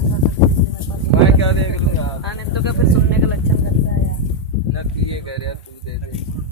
मैं क्या देख लूंगा आने तो क्या फिर सुनने का लक्षण करता है यार। ना कि ये कह रहा तू दे दे।